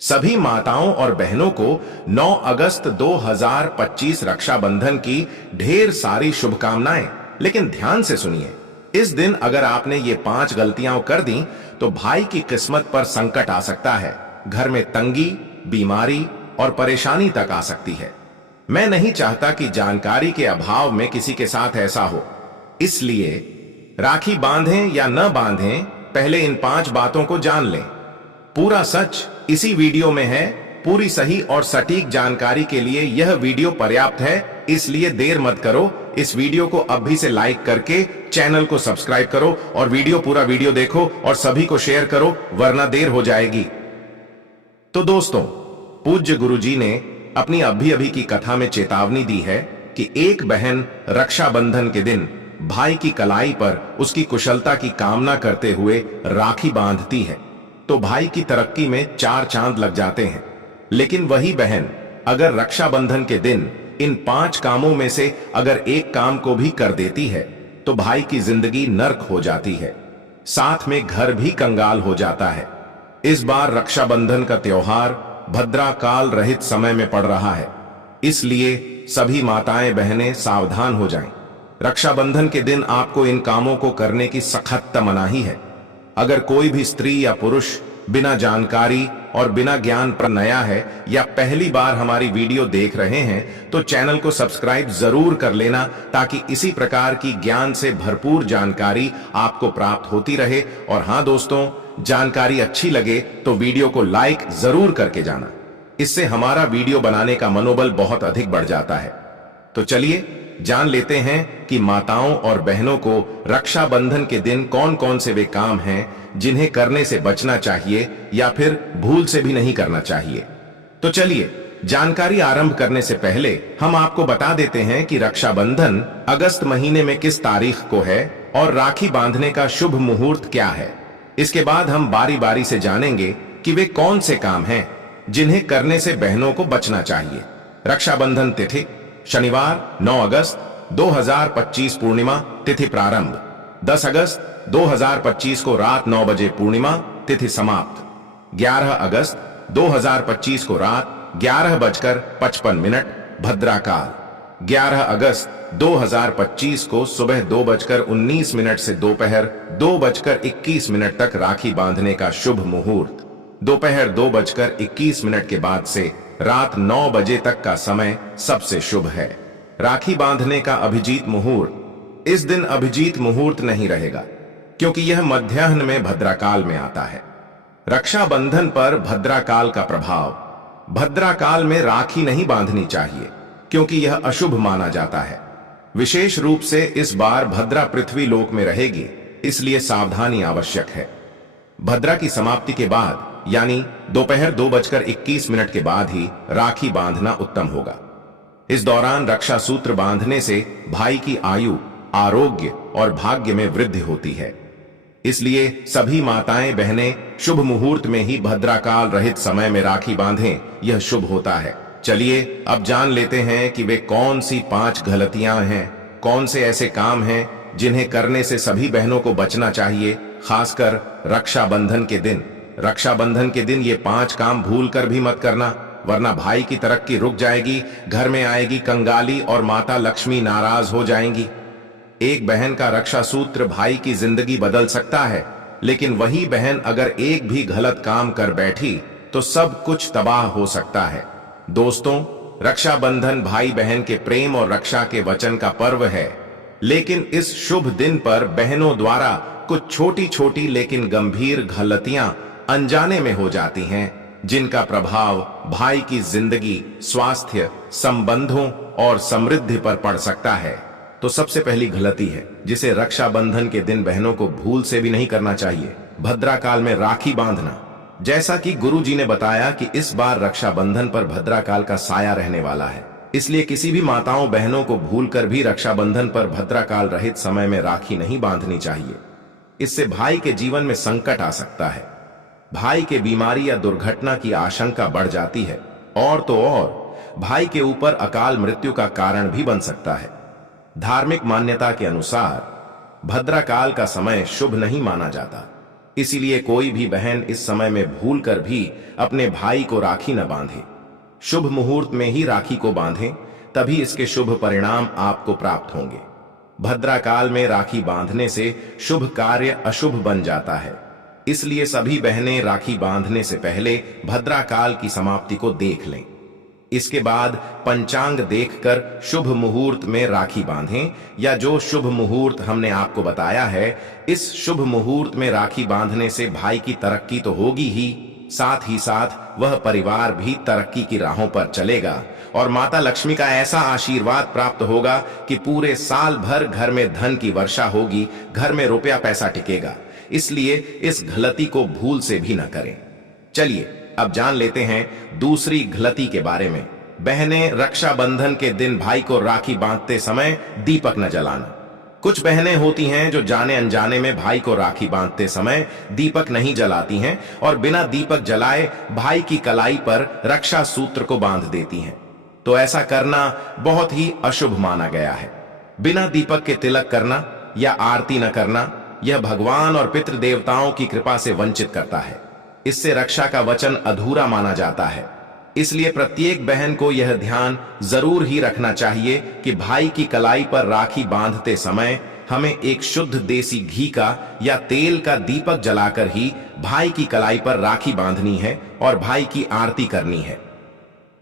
सभी माताओं और बहनों को 9 अगस्त 2025 रक्षाबंधन की ढेर सारी शुभकामनाएं। लेकिन ध्यान से सुनिए, इस दिन अगर आपने ये 5 गलतियां कर दी तो भाई की किस्मत पर संकट आ सकता है। घर में तंगी, बीमारी और परेशानी तक आ सकती है। मैं नहीं चाहता कि जानकारी के अभाव में किसी के साथ ऐसा हो, इसलिए राखी बांधें या न बांधें, पहले इन 5 बातों को जान लें। पूरा सच इसी वीडियो में है। पूरी सही और सटीक जानकारी के लिए यह वीडियो पर्याप्त है, इसलिए देर मत करो। इस वीडियो को अभी से लाइक करके चैनल को सब्सक्राइब करो और पूरा वीडियो देखो और सभी को शेयर करो, वरना देर हो जाएगी। तो दोस्तों, पूज्य गुरुजी ने अपनी अभी की कथा में चेतावनी दी है कि एक बहन रक्षाबंधन के दिन भाई की कलाई पर उसकी कुशलता की कामना करते हुए राखी बांधती है तो भाई की तरक्की में 4 चांद लग जाते हैं। लेकिन वही बहन अगर रक्षाबंधन के दिन इन 5 कामों में से अगर एक काम को भी कर देती है तो भाई की जिंदगी नर्क हो जाती है, साथ में घर भी कंगाल हो जाता है। इस बार रक्षाबंधन का त्योहार भद्रा काल रहित समय में पड़ रहा है, इसलिए सभी माताएं बहनें सावधान हो जाएं। रक्षाबंधन के दिन आपको इन कामों को करने की सख्त मनाही है। अगर कोई भी स्त्री या पुरुष बिना जानकारी और बिना ज्ञान पर नया है या पहली बार हमारी वीडियो देख रहे हैं तो चैनल को सब्सक्राइब जरूर कर लेना, ताकि इसी प्रकार की ज्ञान से भरपूर जानकारी आपको प्राप्त होती रहे। और हां दोस्तों, जानकारी अच्छी लगे तो वीडियो को लाइक जरूर करके जाना, इससे हमारा वीडियो बनाने का मनोबल बहुत अधिक बढ़ जाता है। तो चलिए जान लेते हैं कि माताओं और बहनों को रक्षाबंधन के दिन कौन कौन से वे काम हैं जिन्हें करने से बचना चाहिए या फिर भूल से भी नहीं करना चाहिए। तो चलिए जानकारी आरंभ करने से पहले हम आपको बता देते हैं कि रक्षाबंधन अगस्त महीने में किस तारीख को है और राखी बांधने का शुभ मुहूर्त क्या है। इसके बाद हम बारी बारी से जानेंगे कि वे कौन से काम हैं जिन्हें करने से बहनों को बचना चाहिए। रक्षाबंधन तिथि शनिवार 9 अगस्त 2025 पूर्णिमा तिथि प्रारंभ, 10 अगस्त 2025 को रात 9 बजे पूर्णिमा तिथि समाप्त, 11 अगस्त 2025 को रात 11:55 भद्रा काल, 11 अगस्त 2025 को सुबह 2:19 से दोपहर 2:21 तक राखी बांधने का शुभ मुहूर्त, दोपहर 2:21 के बाद से रात 9 बजे तक का समय सबसे शुभ है। राखी बांधने का अभिजीत मुहूर्त, इस दिन अभिजीत मुहूर्त नहीं रहेगा क्योंकि यह मध्याह्न में भद्राकाल में आता है। रक्षाबंधन पर भद्राकाल का प्रभाव, भद्राकाल में राखी नहीं बांधनी चाहिए क्योंकि यह अशुभ माना जाता है। विशेष रूप से इस बार भद्रा पृथ्वी लोक में रहेगी, इसलिए सावधानी आवश्यक है। भद्रा की समाप्ति के बाद यानी दोपहर 2:21 के बाद ही राखी बांधना उत्तम होगा। इस दौरान रक्षा सूत्र बांधने से भाई की आयु, आरोग्य और भाग्य में वृद्धि होती है, इसलिए सभी माताएं बहनें शुभ मुहूर्त में ही भद्राकाल रहित समय में राखी बांधें, यह शुभ होता है। चलिए अब जान लेते हैं कि वे कौन सी 5 गलतियां हैं, कौन से ऐसे काम हैं जिन्हें करने से सभी बहनों को बचना चाहिए, खासकर रक्षाबंधन के दिन। रक्षाबंधन के दिन ये 5 काम भूल कर भी मत करना, वरना भाई की तरक्की रुक जाएगी, घर में आएगी कंगाली और माता लक्ष्मी नाराज हो जाएंगी। एक बहन का रक्षा सूत्र भाई की जिंदगी बदल सकता है, लेकिन वही बहन अगर एक भी गलत काम कर बैठी तो सब कुछ तबाह हो सकता है। दोस्तों, रक्षाबंधन भाई बहन के प्रेम और रक्षा के वचन का पर्व है, लेकिन इस शुभ दिन पर बहनों द्वारा कुछ छोटी छोटी लेकिन गंभीर गलतियां अनजाने में हो जाती हैं, जिनका प्रभाव भाई की जिंदगी, स्वास्थ्य, संबंधों और समृद्धि पर पड़ सकता है। तो सबसे पहली गलती है जिसे रक्षाबंधन के दिन बहनों को भूल से भी नहीं करना चाहिए, भद्राकाल में राखी बांधना। जैसा कि गुरुजी ने बताया कि इस बार रक्षाबंधन पर भद्राकाल का साया रहने वाला है, इसलिए किसी भी माताओं बहनों को भूलकर भी रक्षाबंधन पर भद्राकाल रहित समय में राखी नहीं बांधनी चाहिए। इससे भाई के जीवन में संकट आ सकता है, भाई के बीमारी या दुर्घटना की आशंका बढ़ जाती है, और तो और भाई के ऊपर अकाल मृत्यु का कारण भी बन सकता है। धार्मिक मान्यता के अनुसार भद्राकाल का समय शुभ नहीं माना जाता, इसीलिए कोई भी बहन इस समय में भूलकर भी अपने भाई को राखी न बांधे। शुभ मुहूर्त में ही राखी को बांधें, तभी इसके शुभ परिणाम आपको प्राप्त होंगे। भद्रा काल में राखी बांधने से शुभ कार्य अशुभ बन जाता है। इसलिए सभी बहनें राखी बांधने से पहले भद्रा काल की समाप्ति को देख लें। इसके बाद पंचांग देखकर शुभ मुहूर्त में राखी बांधें, या जो शुभ मुहूर्त हमने आपको बताया है, इस शुभ मुहूर्त में राखी बांधने से भाई की तरक्की तो होगी ही, साथ ही साथ वह परिवार भी तरक्की की राहों पर चलेगा और माता लक्ष्मी का ऐसा आशीर्वाद प्राप्त होगा कि पूरे साल भर घर में धन की वर्षा होगी, घर में रुपया पैसा टिकेगा। इसलिए इस गलती को भूल से भी न करें। चलिए अब जान लेते हैं दूसरी गलती के बारे में। बहनें रक्षाबंधन के दिन भाई को राखी बांधते समय दीपक न जलाना। कुछ बहनें होती हैं जो जाने अनजाने में भाई को राखी बांधते समय दीपक नहीं जलाती हैं और बिना दीपक जलाए भाई की कलाई पर रक्षा सूत्र को बांध देती हैं। तो ऐसा करना बहुत ही अशुभ माना गया है। बिना दीपक के तिलक करना या आरती न करना, यह भगवान और पितृ देवताओं की कृपा से वंचित करता है। इससे रक्षा का वचन अधूरा माना जाता है। इसलिए प्रत्येक बहन को यह ध्यान जरूर ही रखना चाहिए कि भाई की कलाई पर राखी बांधते समय हमें एक शुद्ध देसी घी का या तेल का दीपक जलाकर ही भाई की कलाई पर राखी बांधनी है और भाई की आरती करनी है।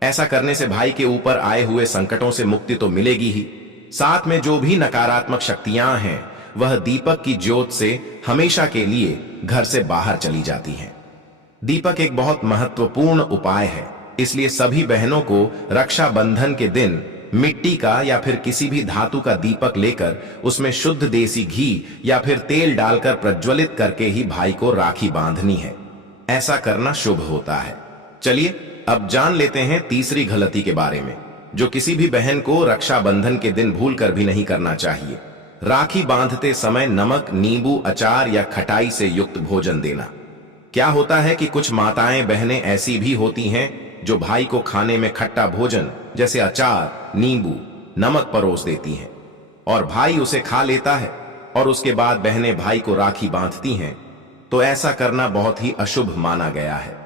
ऐसा करने से भाई के ऊपर आए हुए संकटों से मुक्ति तो मिलेगी ही, साथ में जो भी नकारात्मक शक्तियां हैं वह दीपक की ज्योत से हमेशा के लिए घर से बाहर चली जाती हैं। दीपक एक बहुत महत्वपूर्ण उपाय है, इसलिए सभी बहनों को रक्षाबंधन के दिन मिट्टी का या फिर किसी भी धातु का दीपक लेकर उसमें शुद्ध देसी घी या फिर तेल डालकर प्रज्वलित करके ही भाई को राखी बांधनी है। ऐसा करना शुभ होता है। चलिए अब जान लेते हैं तीसरी गलती के बारे में, जो किसी भी बहन को रक्षाबंधन के दिन भूलकर भी नहीं करना चाहिए। राखी बांधते समय नमक, नींबू, अचार या खटाई से युक्त भोजन देना। क्या होता है कि कुछ माताएं बहनें ऐसी भी होती हैं जो भाई को खाने में खट्टा भोजन जैसे अचार, नींबू, नमक परोस देती हैं और भाई उसे खा लेता है और उसके बाद बहनें भाई को राखी बांधती हैं। तो ऐसा करना बहुत ही अशुभ माना गया है।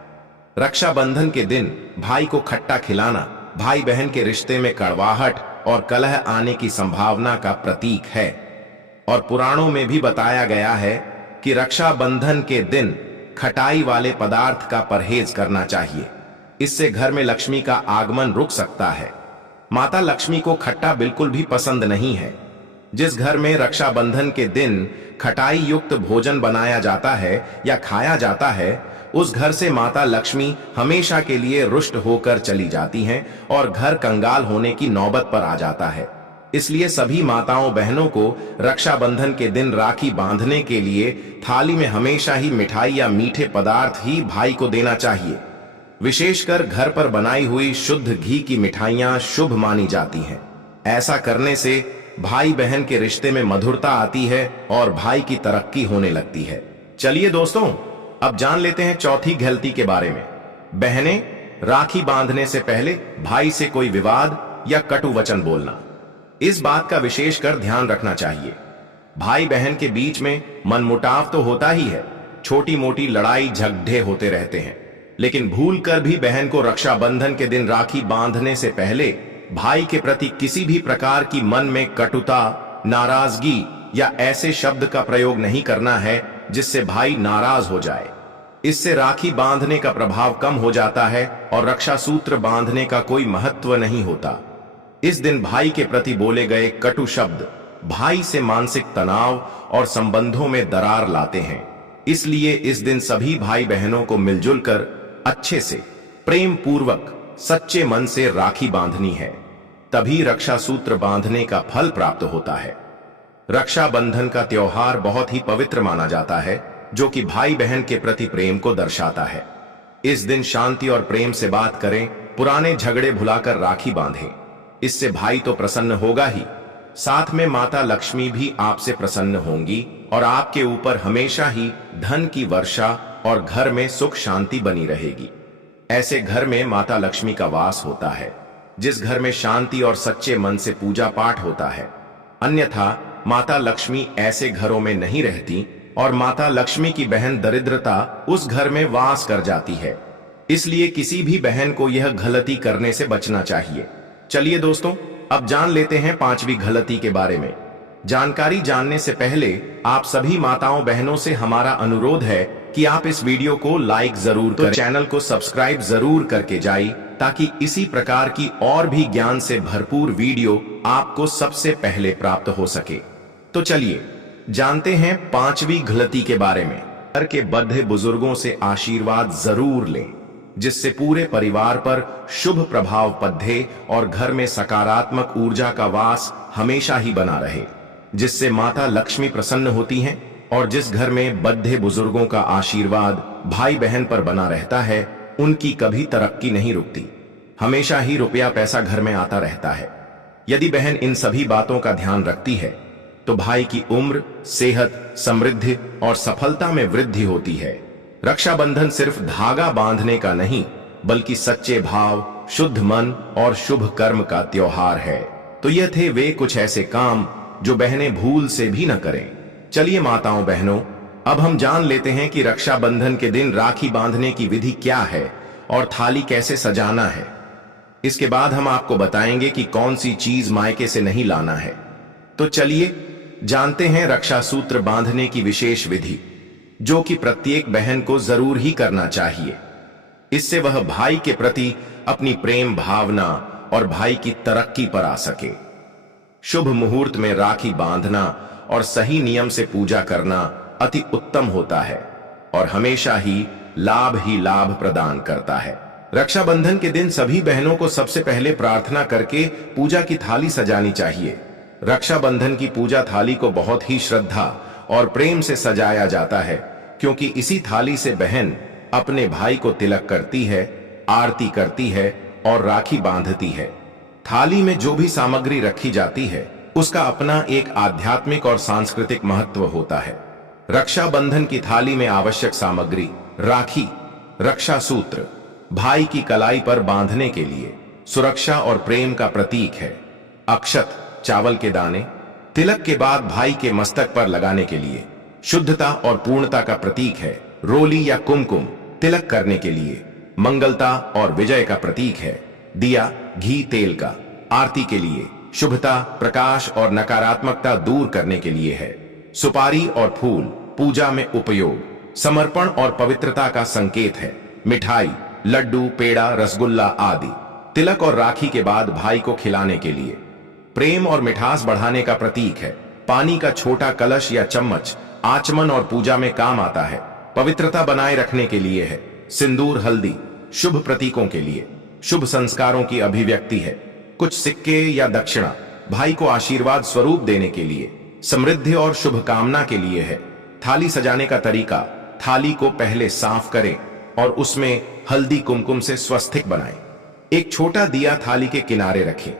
रक्षाबंधन के दिन भाई को खट्टा खिलाना भाई बहन के रिश्ते में कड़वाहट और कलह आने की संभावना का प्रतीक है और पुराणों में भी बताया गया है कि रक्षाबंधन के दिन खटाई वाले पदार्थ का परहेज करना चाहिए। इससे घर में लक्ष्मी का आगमन रुक सकता है। माता लक्ष्मी को खट्टा बिल्कुल भी पसंद नहीं है। जिस घर में रक्षाबंधन के दिन खटाई युक्त भोजन बनाया जाता है या खाया जाता है, उस घर से माता लक्ष्मी हमेशा के लिए रुष्ट होकर चली जाती हैं और घर कंगाल होने की नौबत पर आ जाता है। इसलिए सभी माताओं बहनों को रक्षाबंधन के दिन राखी बांधने के लिए थाली में हमेशा ही मिठाई या मीठे पदार्थ ही भाई को देना चाहिए। विशेषकर घर पर बनाई हुई शुद्ध घी की मिठाइयां शुभ मानी जाती हैं। ऐसा करने से भाई बहन के रिश्ते में मधुरता आती है और भाई की तरक्की होने लगती है। चलिए दोस्तों, अब जान लेते हैं चौथी गलती के बारे में। बहनें राखी बांधने से पहले भाई से कोई विवाद या कटु वचन बोलना। इस बात का विशेषकर ध्यान रखना चाहिए। भाई बहन के बीच में मनमुटाव तो होता ही है, छोटी मोटी लड़ाई झगड़े होते रहते हैं, लेकिन भूलकर भी बहन को रक्षाबंधन के दिन राखी बांधने से पहले भाई के प्रति किसी भी प्रकार की मन में कटुता, नाराजगी या ऐसे शब्द का प्रयोग नहीं करना है जिससे भाई नाराज हो जाए। इससे राखी बांधने का प्रभाव कम हो जाता है और रक्षा सूत्र बांधने का कोई महत्व नहीं होता। इस दिन भाई के प्रति बोले गए कटु शब्द भाई से मानसिक तनाव और संबंधों में दरार लाते हैं। इसलिए इस दिन सभी भाई बहनों को मिलजुल कर अच्छे से, प्रेम पूर्वक, सच्चे मन से राखी बांधनी है। तभी रक्षा सूत्र बांधने का फल प्राप्त होता है। रक्षाबंधन का त्योहार बहुत ही पवित्र माना जाता है, जो कि भाई बहन के प्रति प्रेम को दर्शाता है। इस दिन शांति और प्रेम से बात करें, पुराने झगड़े भुलाकर राखी बांधें। इससे भाई तो प्रसन्न होगा ही, साथ में माता लक्ष्मी भी आपसे प्रसन्न होंगी और आपके ऊपर हमेशा ही धन की वर्षा और घर में सुख शांति बनी रहेगी। ऐसे घर में माता लक्ष्मी का वास होता है, जिस घर में शांति और सच्चे मन से पूजा पाठ होता है। अन्यथा माता लक्ष्मी ऐसे घरों में नहीं रहती और माता लक्ष्मी की बहन दरिद्रता उस घर में वास कर जाती है। इसलिए किसी भी बहन को यह गलती करने से बचना चाहिए। चलिए दोस्तों, अब जान लेते हैं पांचवी गलती के बारे में। जानकारी जानने से पहले आप सभी माताओं बहनों से हमारा अनुरोध है कि आप इस वीडियो को लाइक जरूर करें, चैनल को सब्सक्राइब जरूर करके जाइए, ताकि इसी प्रकार की और भी ज्ञान से भरपूर वीडियो आपको सबसे पहले प्राप्त हो सके। तो चलिए जानते हैं पांचवी गलती के बारे में। घर के बड़े बुजुर्गों से आशीर्वाद जरूर लें, जिससे पूरे परिवार पर शुभ प्रभाव पड़े और घर में सकारात्मक ऊर्जा का वास हमेशा ही बना रहे, जिससे माता लक्ष्मी प्रसन्न होती हैं। और जिस घर में बड़े बुजुर्गों का आशीर्वाद भाई बहन पर बना रहता है, उनकी कभी तरक्की नहीं रुकती, हमेशा ही रुपया पैसा घर में आता रहता है। यदि बहन इन सभी बातों का ध्यान रखती है तो भाई की उम्र, सेहत, समृद्धि और सफलता में वृद्धि होती है। रक्षाबंधन सिर्फ धागा बांधने का नहीं, बल्कि सच्चे भाव, शुद्ध मन और शुभ कर्म का त्योहार है। तो ये थे वे कुछ ऐसे काम जो बहनें भूल से भी न करें। चलिए माताओं बहनों, अब हम जान लेते हैं कि रक्षाबंधन के दिन राखी बांधने की विधि क्या है और थाली कैसे सजाना है। इसके बाद हम आपको बताएंगे कि कौन सी चीज मायके से नहीं लाना है। तो चलिए जानते हैं रक्षा सूत्र बांधने की विशेष विधि, जो कि प्रत्येक बहन को जरूर ही करना चाहिए। इससे वह भाई के प्रति अपनी प्रेम भावना और भाई की तरक्की पर आ सके। शुभ मुहूर्त में राखी बांधना और सही नियम से पूजा करना अति उत्तम होता है और हमेशा ही लाभ प्रदान करता है। रक्षाबंधन के दिन सभी बहनों को सबसे पहले प्रार्थना करके पूजा की थाली सजानी चाहिए। रक्षाबंधन की पूजा थाली को बहुत ही श्रद्धा और प्रेम से सजाया जाता है, क्योंकि इसी थाली से बहन अपने भाई को तिलक करती है, आरती करती है और राखी बांधती है। थाली में जो भी सामग्री रखी जाती है, उसका अपना एक आध्यात्मिक और सांस्कृतिक महत्व होता है। रक्षाबंधन की थाली में आवश्यक सामग्री: राखी, रक्षा सूत्र भाई की कलाई पर बांधने के लिए सुरक्षा और प्रेम का प्रतीक है। अक्षत, चावल के दाने तिलक के बाद भाई के मस्तक पर लगाने के लिए शुद्धता और पूर्णता का प्रतीक है। रोली या कुमकुम तिलक करने के लिए मंगलता और विजय का प्रतीक है। दिया, घी तेल का आरती के लिए शुभता, प्रकाश और नकारात्मकता दूर करने के लिए है। सुपारी और फूल पूजा में उपयोग, समर्पण और पवित्रता का संकेत है। मिठाई, लड्डू, पेड़ा, रसगुल्ला आदि तिलक और राखी के बाद भाई को खिलाने के लिए प्रेम और मिठास बढ़ाने का प्रतीक है। पानी का छोटा कलश या चम्मच आचमन और पूजा में काम आता है। पवित्रता बनाए रखने के लिए है। सिंदूर, हल्दी शुभ प्रतीकों के लिए, शुभ संस्कारों की अभिव्यक्ति है। कुछ सिक्के या दक्षिणा भाई को आशीर्वाद स्वरूप देने के लिए, समृद्धि और शुभकामना के लिए है। थाली सजाने का तरीका: थाली को पहले साफ करें और उसमें हल्दी कुमकुम से स्वस्तिक बनाएं। एक छोटा दिया थाली के किनारे रखें।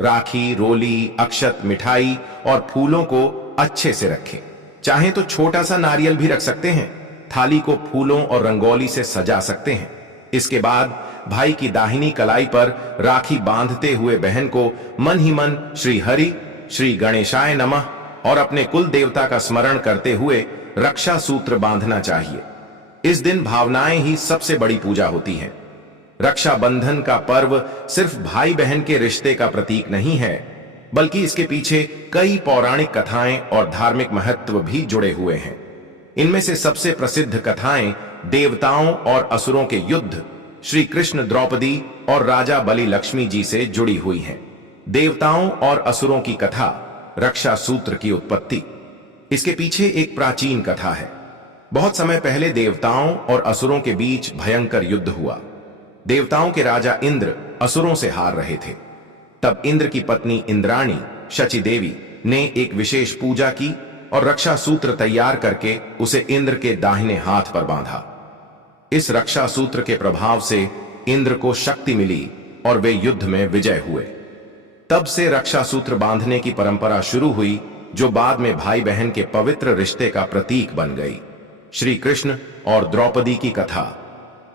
राखी, रोली, अक्षत, मिठाई और फूलों को अच्छे से रखें। चाहे तो छोटा सा नारियल भी रख सकते हैं। थाली को फूलों और रंगोली से सजा सकते हैं। इसके बाद भाई की दाहिनी कलाई पर राखी बांधते हुए बहन को मन ही मन श्री हरि, श्री गणेशाय नमः और अपने कुल देवता का स्मरण करते हुए रक्षा सूत्र बांधना चाहिए। इस दिन भावनाएं ही सबसे बड़ी पूजा होती है। रक्षाबंधन का पर्व सिर्फ भाई बहन के रिश्ते का प्रतीक नहीं है, बल्कि इसके पीछे कई पौराणिक कथाएं और धार्मिक महत्व भी जुड़े हुए हैं। इनमें से सबसे प्रसिद्ध कथाएं देवताओं और असुरों के युद्ध, श्री कृष्ण, द्रौपदी और राजा बलि लक्ष्मी जी से जुड़ी हुई हैं। देवताओं और असुरों की कथा, रक्षा सूत्र की उत्पत्ति। इसके पीछे एक प्राचीन कथा है। बहुत समय पहले देवताओं और असुरों के बीच भयंकर युद्ध हुआ। देवताओं के राजा इंद्र असुरों से हार रहे थे। तब इंद्र की पत्नी इंद्राणी, शची देवी ने एक विशेष पूजा की और रक्षा सूत्र तैयार करके उसे इंद्र के दाहिने हाथ पर बांधा। इस रक्षा सूत्र के प्रभाव से इंद्र को शक्ति मिली और वे युद्ध में विजय हुए। तब से रक्षा सूत्र बांधने की परंपरा शुरू हुई, जो बाद में भाई बहन के पवित्र रिश्ते का प्रतीक बन गई। श्री कृष्ण और द्रौपदी की कथा।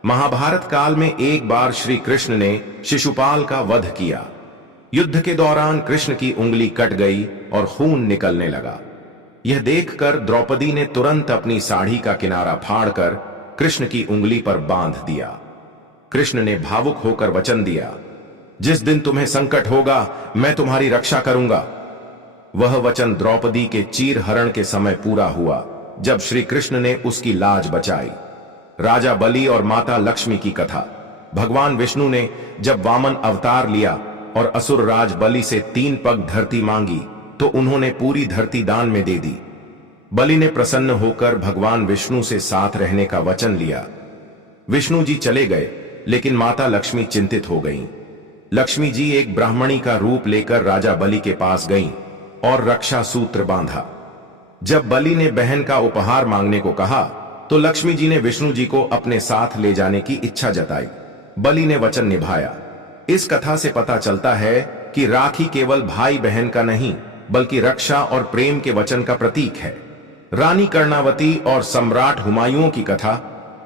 महाभारत काल में एक बार श्री कृष्ण ने शिशुपाल का वध किया। युद्ध के दौरान कृष्ण की उंगली कट गई और खून निकलने लगा। यह देखकर द्रौपदी ने तुरंत अपनी साड़ी का किनारा फाड़कर कृष्ण की उंगली पर बांध दिया। कृष्ण ने भावुक होकर वचन दिया, जिस दिन तुम्हें संकट होगा मैं तुम्हारी रक्षा करूंगा। वह वचन द्रौपदी के चीर हरण के समय पूरा हुआ, जब श्री कृष्ण ने उसकी लाज बचाई। राजा बलि और माता लक्ष्मी की कथा। भगवान विष्णु ने जब वामन अवतार लिया और असुर राज बलि से 3 पग धरती मांगी तो उन्होंने पूरी धरती दान में दे दी। बलि ने प्रसन्न होकर भगवान विष्णु से साथ रहने का वचन लिया। विष्णु जी चले गए, लेकिन माता लक्ष्मी चिंतित हो गईं। लक्ष्मी जी एक ब्राह्मणी का रूप लेकर राजा बलि के पास गईं और रक्षा सूत्र बांधा। जब बलि ने बहन का उपहार मांगने को कहा तो लक्ष्मी जी ने विष्णु जी को अपने साथ ले जाने की इच्छा जताई। बलि ने वचन निभाया। इस कथा से पता चलता है कि राखी केवल भाई बहन का नहीं बल्कि रक्षा और प्रेम के वचन का प्रतीक है। रानी कर्णावती और सम्राट हुमायूं की कथा।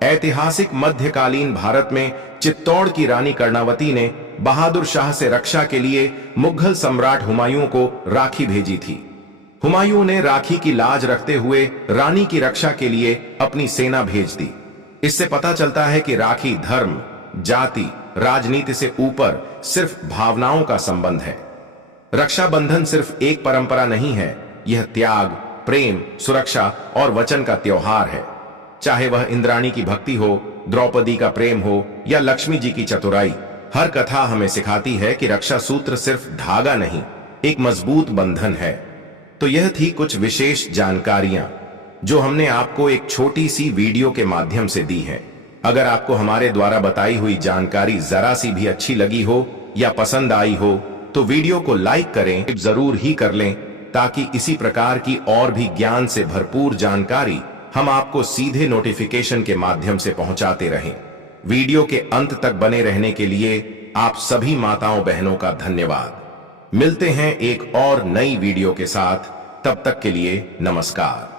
ऐतिहासिक मध्यकालीन भारत में चित्तौड़ की रानी कर्णावती ने बहादुर शाह से रक्षा के लिए मुगल सम्राट हुमायूं को राखी भेजी थी। हुमायूं ने राखी की लाज रखते हुए रानी की रक्षा के लिए अपनी सेना भेज दी। इससे पता चलता है कि राखी धर्म, जाति, राजनीति से ऊपर सिर्फ भावनाओं का संबंध है। रक्षाबंधन सिर्फ एक परंपरा नहीं है, यह त्याग, प्रेम, सुरक्षा और वचन का त्योहार है। चाहे वह इंद्राणी की भक्ति हो, द्रौपदी का प्रेम हो या लक्ष्मी जी की चतुराई, हर कथा हमें सिखाती है कि रक्षा सूत्र सिर्फ धागा नहीं, एक मजबूत बंधन है। तो यह थी कुछ विशेष जानकारियां जो हमने आपको एक छोटी सी वीडियो के माध्यम से दी है। अगर आपको हमारे द्वारा बताई हुई जानकारी जरा सी भी अच्छी लगी हो या पसंद आई हो तो वीडियो को लाइक करें, जरूर ही कर लें, ताकि इसी प्रकार की और भी ज्ञान से भरपूर जानकारी हम आपको सीधे नोटिफिकेशन के माध्यम से पहुंचाते रहें। वीडियो के अंत तक बने रहने के लिए आप सभी माताओं बहनों का धन्यवाद। मिलते हैं एक और नई वीडियो के साथ, तब तक के लिए नमस्कार।